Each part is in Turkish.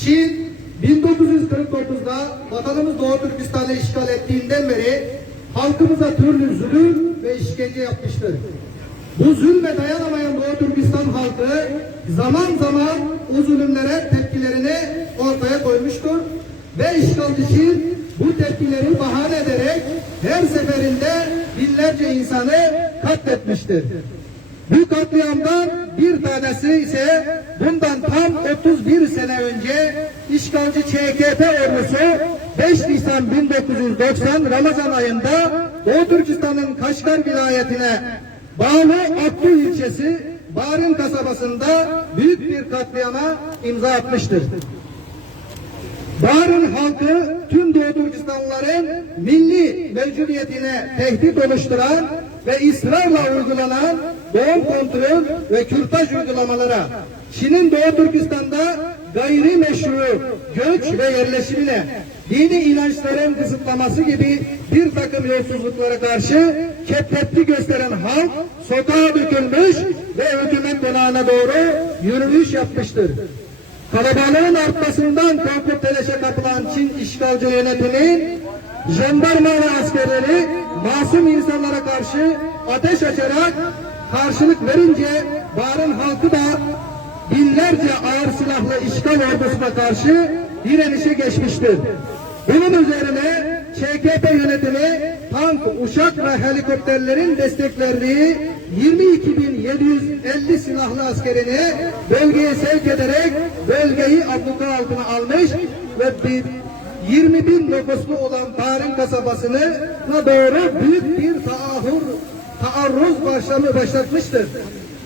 Çin 1949'da vatanımız Doğu Türkistan'ı işgal ettiğinden beri halkımıza türlü zulüm ve işkence yapmıştır. Bu zulme dayanamayan Doğu Türkistan halkı zaman zaman o zulümlere tepkilerini ortaya koymuştur. Ve işgalci Çin bu tepkileri bahane ederek her seferinde binlerce insanı katletmiştir. Bu katliamdan bir tanesi ise bundan tam 31 sene önce işgalci ÇKP ordusu 5 Nisan 1990 Ramazan ayında Doğu Türkistan'ın Kaşgar vilayetine bağlı Aktu ilçesi Barın kasabasında büyük bir katliama imza atmıştır. Barın halkı tüm Doğu Türkistanlıların milli mevcudiyetine tehdit oluşturan ve ısrarla uygulanan doğum kontrol ve kürtaj uygulamalara, Çin'in Doğu Türkistan'da gayri meşru göç ve yerleşimine, dini inançların kısıtlaması gibi bir takım yolsuzluklara karşı kepetli gösteren halk sokağa dökülmüş ve hükümet konağına doğru yürüyüş yapmıştır. Kalabalığın artmasından korkup telaşa kapılan Çin işgalci yönetimi, jandarma ve askerleri masum insanlara karşı ateş açarak karşılık verince Barın halkı da binlerce ağır silahlı işgal ordusuna karşı direnişe geçmiştir. Bunun üzerine ÇKP yönetimi tank, uçak ve helikopterlerin desteklendiği 22.750 silahlı askerini bölgeye sevk ederek bölgeyi abluka altına almış ve 20 bin nüfuslu olan Tarın kasabasına doğru büyük bir taahhür, taarruz başlamı başlatmıştır.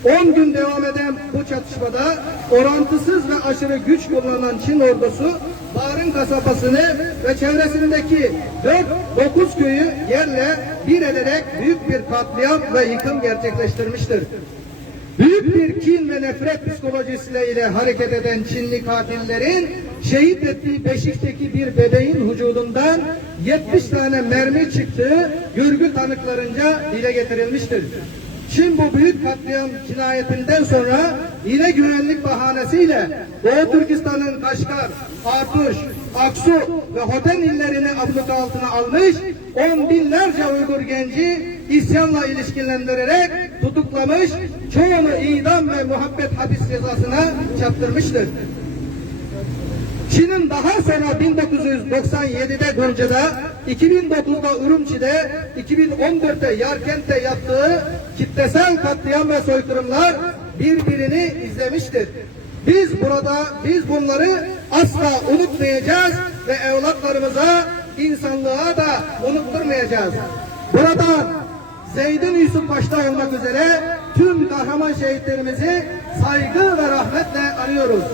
10 gün devam eden bu çatışmada orantısız ve aşırı güç kullanan Çin ordusu Barın kasabasını ve çevresindeki 4-9 köyü yerle bir ederek büyük bir katliam ve yıkım gerçekleştirmiştir. Büyük bir kin ve nefret psikolojisiyle hareket eden Çinli katillerin şehit ettiği Beşik'teki bir bebeğin vücudundan 70 tane mermi çıktığı görgü tanıklarınca dile getirilmiştir. Çin bu büyük katliam cinayetinden sonra yine güvenlik bahanesiyle Doğu Türkistan'ın Kaşgar, Artuş, Aksu ve Hoten illerini abluka altına almış, on binlerce Uygur genci isyanla ilişkilendirerek tutuklamış, çoğunu idam ve muhabbet hapis cezasına çarptırmıştır. Çin'in daha sonra 1997'de Gölce'de, 2009'da Urumçi'de, 2014'te Yarkent'te yaptığı kitlesel katliam ve soykırımlar birbirini izlemiştir. Biz burada, biz bunları asla unutmayacağız ve evlatlarımıza, insanlığa da unutturmayacağız. Burada Zeydin Yusuf başta olmak üzere tüm kahraman şehitlerimizi saygı ve rahmetle anıyoruz.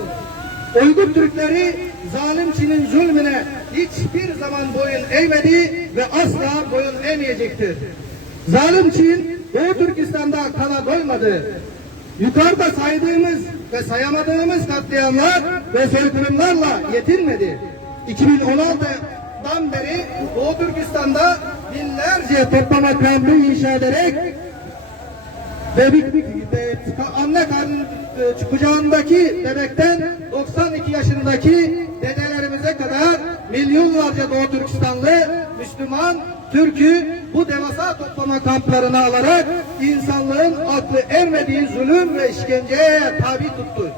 Uygur Türkleri zalim Çin'in zulmüne hiçbir zaman boyun eğmedi ve asla boyun eğmeyecektir. Zalim Çin Doğu Türkistan'da kana doymadı. Yukarıda saydığımız ve sayamadığımız katliamlar ve soykırımlarla yetinmedi. 2016'dan beri Doğu Türkistan'da binlerce toplama kampı inşa ederek bebek be- anne karnın e, kucağındaki bebekten 92 yaşındaki dedelerimize kadar milyonlarca Doğu Türkistanlı Müslüman Türk'ü bu devasa toplama kamplarına alarak insanlığın aklı ermediği zulüm ve işkenceye tabi tuttu.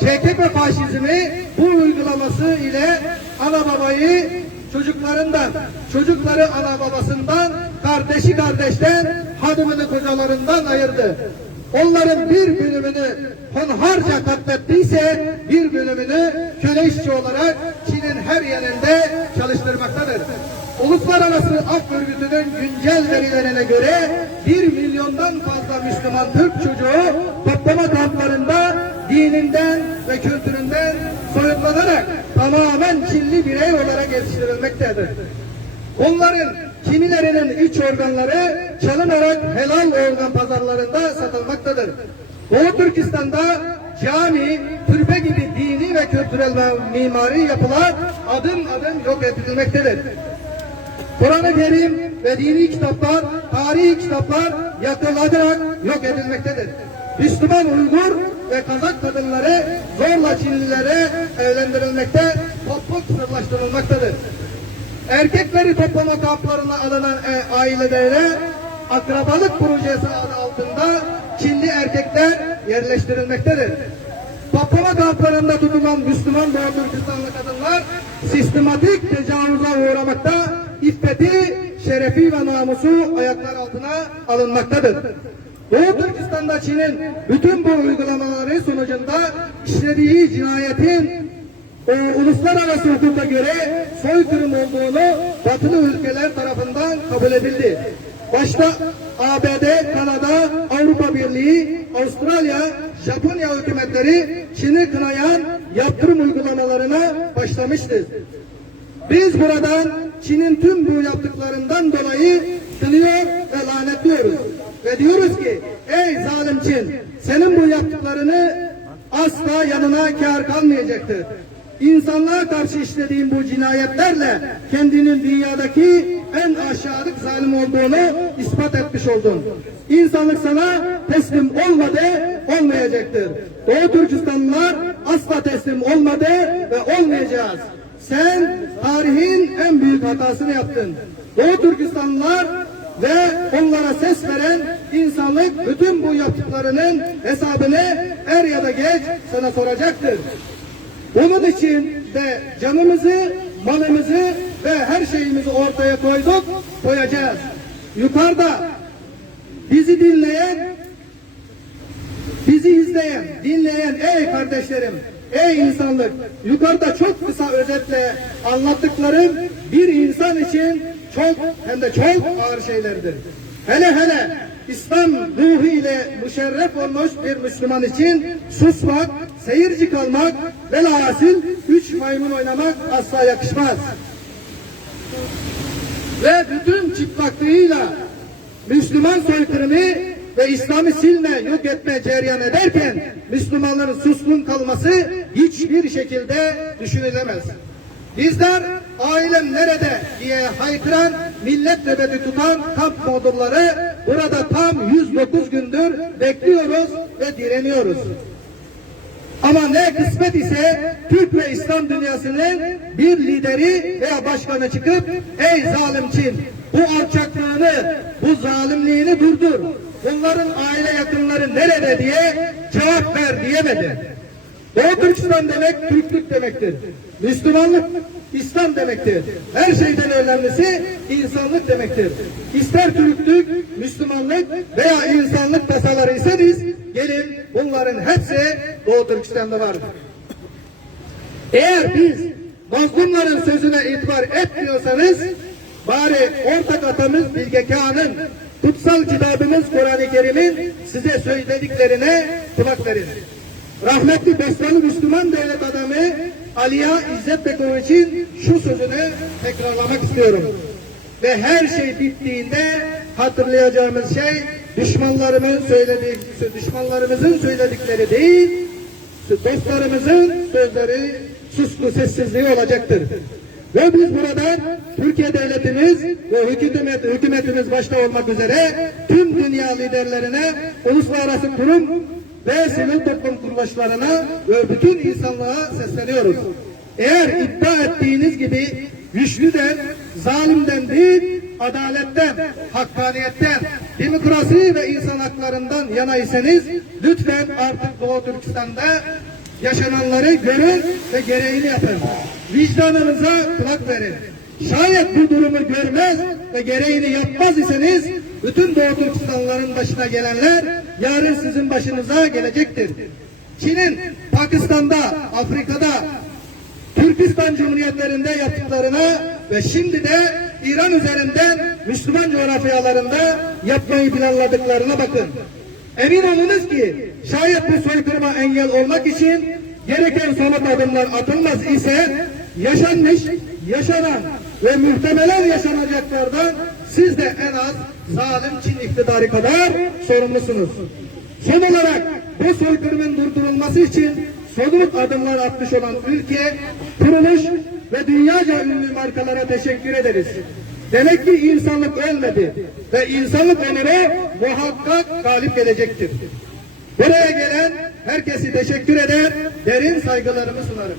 ÇKP faşizmi bu uygulaması ile ana babayı çocuklarından, çocukları ana babasından, kardeşi kardeşten, hanımını kocalarından ayırdı. Onların bir bölümünü hunharca katlettiyse bir bölümünü köle işçi olarak Çin'in her yerinde çalıştırmaktadır. Uluslararası Af Örgütü'nün güncel verilerine göre bir milyondan fazla Müslüman Türk çocuğu toplama kamplarında dininden ve kültüründen soyutlanarak tamamen Çinli birey olarak yetiştirilmektedir. Onların kimilerinin iç organları çalınarak helal organ pazarlarında satılmaktadır. Doğu Türkistan'da cami, türbe gibi dini ve kültürel ve mimari yapılar adım adım yok edilmektedir. Kur'an-ı Kerim ve dini kitaplar, tarihi kitaplar yakılarak yok edilmektedir. Müslüman Uygur ve Kazak kadınları zorla Çinlilere evlendirilmektedir. edilmekte, toplum sınırlaştırılmaktadır. Erkekleri toplama kamplarına alınan e, ailelere akrabalık projesi adı altında Çinli erkekler yerleştirilmektedir. Toplama kamplarında tutulan Müslüman Doğu Türkistanlı kadınlar sistematik tecavüze uğramakta, iffeti, şerefi ve namusu ayaklar altına alınmaktadır. Doğu Türkistan'da Çin'in bütün bu uygulamaları sonucunda işlediği cinayetin e, uluslararası hukuka göre soykırım olduğunu batılı ülkeler tarafından kabul edildi. Başta ABD, Kanada, Avrupa Birliği, Avustralya, Japonya hükümetleri Çin'i kınayan yaptırım uygulamalarına başlamıştır. Biz buradan Çin'in tüm bu yaptıklarından dolayı kınıyor ve lanetliyoruz. Ve diyoruz ki ey zalim Çin senin bu yaptıklarını asla yanına kar kalmayacaktır. İnsanlığa karşı işlediğin bu cinayetlerle kendinin dünyadaki en aşağılık zalim olduğunu ispat etmiş oldun. İnsanlık sana teslim olmadı, olmayacaktır. Doğu Türkistanlılar asla teslim olmadı ve olmayacağız. Sen tarihin en büyük hatasını yaptın. Doğu Türkistanlılar ve onlara ses veren insanlık bütün bu yaptıklarının hesabını er ya da geç sana soracaktır. Bunun için de canımızı, malımızı ve her şeyimizi ortaya koyduk, koyacağız. Yukarıda bizi dinleyen Bizi izleyen, dinleyen ey kardeşlerim, ey insanlık, yukarıda çok kısa özetle anlattıklarım bir insan için çok hem de çok ağır şeylerdir. Hele hele İslam ruhu ile müşerref olmuş bir Müslüman için susmak, seyirci kalmak, velhasıl üç maymun oynamak asla yakışmaz. Ve bütün çıplaklığıyla Müslüman soykırımı ve İslam'ı silme, yok etme cereyan ederken Müslümanların suskun kalması hiçbir şekilde düşünülemez. Bizler ailem nerede diye haykıran millet nöbeti tutan kamp mağdurları burada tam 109 gündür bekliyoruz ve direniyoruz. Ama ne kısmet ise Türk ve İslam dünyasının bir lideri veya başkanı çıkıp ey zalim Çin bu alçaklığını, bu zalimliğini durdur. Bunların aile yakınları nerede diye cevap ver diyemedi. Doğu Türkistan demek Türklük demektir. Müslümanlık İslam demektir. Her şeyden önemlisi insanlık demektir. İster Türklük, Müslümanlık veya insanlık tasaları iseniz gelin bunların hepsi Doğu Türkistan'da vardır. Eğer biz mazlumların sözüne itibar etmiyorsanız bari ortak atamız Bilge Kağan'ın kutsal kitabımız Kur'an-ı Kerim'in size söylediklerine kulak verin. Rahmetli Besralı Müslüman devlet adamı Aliya İzzet Bekoviç'in şu sözünü tekrarlamak istiyorum. Ve her şey bittiğinde hatırlayacağımız şey düşmanlarımın söylediği, düşmanlarımızın söyledikleri değil, dostlarımızın sözleri susku sessizliği olacaktır. Ve biz buradan Türkiye devletimiz ve hükümet, hükümetimiz başta olmak üzere tüm dünya liderlerine, uluslararası kurum ve sivil toplum kuruluşlarına ve bütün insanlığa sesleniyoruz. Eğer iddia ettiğiniz gibi güçlüden, zalimden değil, adaletten, hakkaniyetten, demokrasi ve insan haklarından yanaysanız lütfen artık Doğu Türkistan'da yaşananları görün ve gereğini yapın. Vicdanınıza kulak verin. Şayet bu durumu görmez ve gereğini yapmaz iseniz bütün Doğu Türkistanlıların başına gelenler yarın sizin başınıza gelecektir. Çin'in Pakistan'da, Afrika'da, Türkistan Cumhuriyetlerinde yaptıklarına ve şimdi de İran üzerinden Müslüman coğrafyalarında yapmayı planladıklarına bakın. Emin olunuz ki şayet bu soykırıma engel olmak için gereken somut adımlar atılmaz ise yaşanmış, yaşanan ve muhtemelen yaşanacaklardan siz de en az zalim Çin iktidarı kadar sorumlusunuz. Son olarak bu soykırımın durdurulması için somut adımlar atmış olan ülke, kuruluş ve dünyaca ünlü markalara teşekkür ederiz. Demek ki insanlık ölmedi ve insanlık onuru muhakkak galip gelecektir. Buraya gelen herkesi teşekkür eder, derin saygılarımı sunarım.